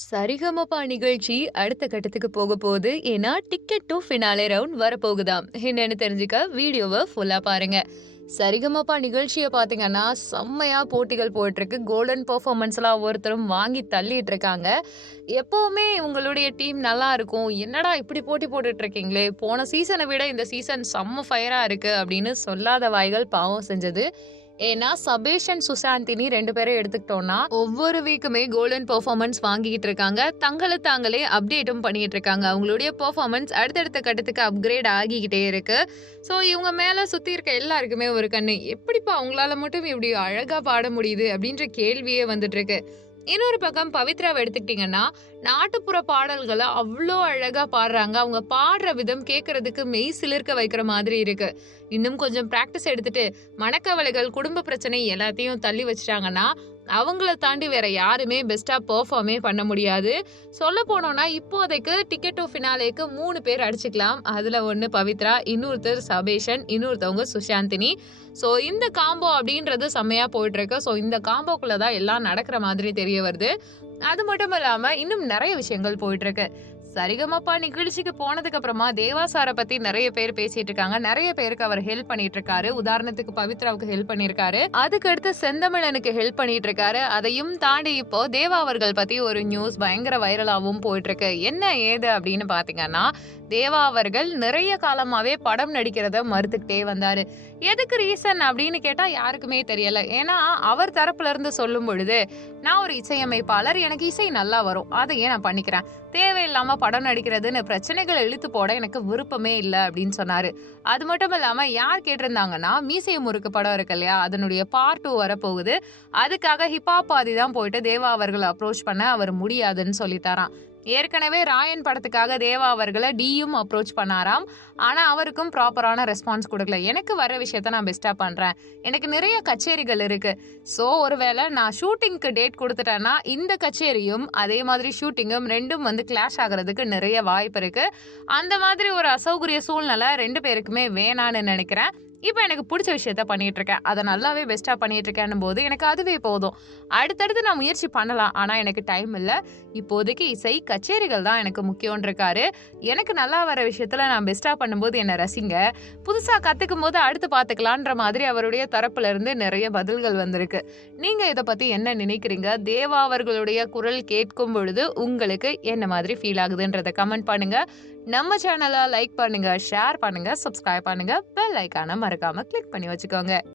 சரிகமபா நிகழ்ச்சி அடுத்த கட்டத்துக்கு போக போகுது. ஏன்னா டிக்கெட் டு ஃபினாலே ரவுண்ட் வரப்போகுதாம். என்னன்னு தெரிஞ்சுக்க வீடியோவை ஃபுல்லா பாருங்க. சரிகமபா நிகழ்ச்சியை பார்த்தீங்கன்னா செம்மையாக போட்டிகள் போயிட்டுருக்கு. கோல்டன் பர்ஃபார்மன்ஸ்லாம் ஒவ்வொருத்தரும் வாங்கி தள்ளிட்டு இருக்காங்க. எப்போவுமே உங்களுடைய டீம் நல்லா இருக்கும். என்னடா இப்படி போட்டி போட்டுட்ருக்கீங்களே போன சீசனை விட இந்த சீசன் செம்ம ஃபயராக இருக்குது அப்படின்னு சொல்லாத வாய்கள் பாவம் செஞ்சது. ஏன்னா சபேஷ் அண்ட் சுசாந்தினி ரெண்டு பேரும் எடுத்துக்கிட்டோம்னா ஒவ்வொரு வீக்குமே கோல்டன் பெர்ஃபார்மன்ஸ் வாங்கிட்டு இருக்காங்க. தங்களை தாங்களே அப்டேட்டும் பண்ணிட்டு இருக்காங்க. அவங்களுடைய பெர்ஃபார்மன்ஸ் அடுத்தடுத்த கட்டத்துக்கு அப்கிரேட் ஆகிக்கிட்டே இருக்கு. ஸோ இவங்க மேல சுத்தி இருக்க எல்லாருக்குமே ஒரு கண்ணு. எப்படிப்பா அவங்களால மட்டும் இப்படி அழகா பாட முடியுது அப்படின்ற கேள்வியே வந்துட்டு இருக்கு. இன்னொரு பக்கம் பவித்ராவை எடுத்துக்கிட்டிங்கன்னா நாட்டுப்புற பாடல்களை அவ்வளோ அழகா பாடுறாங்க. அவங்க பாடுற விதம் கேட்கறதுக்கு மெய் சிலிர்க்க வைக்கிற மாதிரி இருக்கு. இன்னும் கொஞ்சம் ப்ராக்டிஸ் எடுத்துட்டு மனக்கவலைகள் குடும்ப பிரச்சனை எல்லாத்தையும் தள்ளி வச்சிட்டாங்கன்னா அவங்கள தாண்டி வேற யாருமே பெஸ்டா பெர்ஃபார்மே பண்ண முடியாது. சொல்ல போனோம்னா இப்போதைக்கு டிக்கெட் டு ஃபினாலேக்கு மூணு பேர் அடிச்சுக்கலாம். அதுல ஒன்று பவித்ரா இன்னொருத்தர் சபேஷன் இன்னொருத்தவங்க சுஷாந்தினி. ஸோ இந்த காம்போ அப்படின்றது செம்மையா போயிட்டு இருக்கு. ஸோ இந்த காம்போக்குள்ள தான் எல்லாம் நடக்கிற மாதிரி தெரிய வருது. அது மட்டும் இல்லாம இன்னும் நிறைய விஷயங்கள் போயிட்டு இருக்கு. சரிகமப்பா நிகழ்ச்சிக்கு போனதுக்கு அப்புறமா தேவா சாரை பத்தி நிறைய பேர் பேசிட்டு இருக்காங்க. நிறைய பேருக்கு அவர் ஹெல்ப் பண்ணிட்டு இருக்காரு. உதாரணத்துக்கு பவித்ராவுக்கு ஹெல்ப் பண்ணிருக்காரு அதுக்கு அடுத்து செந்தமிழனுக்கு ஹெல்ப் பண்ணிட்டு இருக்காரு. அதையும் தாண்டி இப்போ தேவா அவர்கள் பத்தி ஒரு நியூஸ் பயங்கர வைரலாகவும் போயிட்டு இருக்கு. என்ன ஏது அப்படின்னு பாத்தீங்கன்னா தேவா அவர்கள் நிறைய காலமாவே படம் நடிக்கிறத மறுத்துக்கிட்டே வந்தாரு. எதுக்கு ரீசன் அப்படின்னு கேட்டா யாருக்குமே தெரியல. ஏன்னா அவர் தரப்புல இருந்து சொல்லும் பொழுது நான் ஒரு இசையமைப்பாளர் எனக்கு இசை நல்லா வரும். அதையே நான் பண்ணிக்கிறேன். தேவையில்லாம படம் நடிக்கிறதுன்னு பிரச்சனைகளை இழுத்து போட எனக்கு விருப்பமே இல்லை அப்படின்னு சொன்னாரு. அது மட்டும் இல்லாம யார் கேட்டிருந்தாங்கன்னா மீசை முறுக்கு படம் இருக்கு இல்லையா? அதனுடைய பார்ட் டூ வரப்போகுது. அதுக்காக ஹிப்ஹாப் பாதி தான் போயிட்டு தேவா அவர்களை அப்ரோச் பண்ண அவர் முடியாதுன்னு சொல்லித்தாராம் ஏற்கனவே ராயன் படத்துக்காக தேவா அவர்களை டியும் அப்ரோச் பண்ணாராம். ஆனால் அவருக்கும் ப்ராப்பரான ரெஸ்பான்ஸ் கொடுக்கல. எனக்கு வர விஷயத்த நான் பெஸ்ட்டாக பண்ணுறேன் எனக்கு நிறைய கச்சேரிகள் இருக்குது ஸோ ஒருவேளை நான் ஷூட்டிங்க்கு டேட் கொடுத்துட்டேன்னா இந்த கச்சேரியும் அதே மாதிரி ஷூட்டிங்கும் ரெண்டும் வந்து கிளாஷ் ஆகிறதுக்கு நிறைய வாய்ப்பு இருக்குது அந்த மாதிரி ஒரு அசௌகரிய சூழ்நிலை ரெண்டு பேருக்குமே வேணான்னு நினைக்கிறேன். இப்போ எனக்கு பிடிச்ச விஷயத்த பண்ணிகிட்ருக்கேன் இருக்கேன் அதை நல்லாவே பெஸ்ட்டாக பண்ணிட்டு போது எனக்கு அதுவே போதும். அடுத்தடுத்து நான் முயற்சி பண்ணலாம். ஆனால் எனக்கு டைம் இல்லை. இப்போதைக்கு இசை கச்சேரிகள் தான் எனக்கு முக்கியம்னு இருக்காரு. எனக்கு நல்லா வர விஷயத்தில் நான் பெஸ்ட்டாக பண்ணும்போது என்னை ரசிங்க. புதுசாக கற்றுக்கும் போது அடுத்து பார்த்துக்கலான்ற மாதிரி அவருடைய தரப்புலேருந்து நிறைய பதில்கள் வந்திருக்கு. நீங்கள் இதை பற்றி என்ன நினைக்கிறீங்க? தேவா அவர்களுடைய குரல் கேட்கும் பொழுது உங்களுக்கு என்ன மாதிரி ஃபீல் ஆகுதுன்றதை கமெண்ட் பண்ணுங்கள் நம்ம சேனலை லைக் பண்ணுங்கள் ஷேர் பண்ணுங்கள் சப்ஸ்கிரைப் பண்ணுங்கள் பெல் ஐக்கான மறக்காம கிளிக் பண்ணி வச்சுக்கோங்க.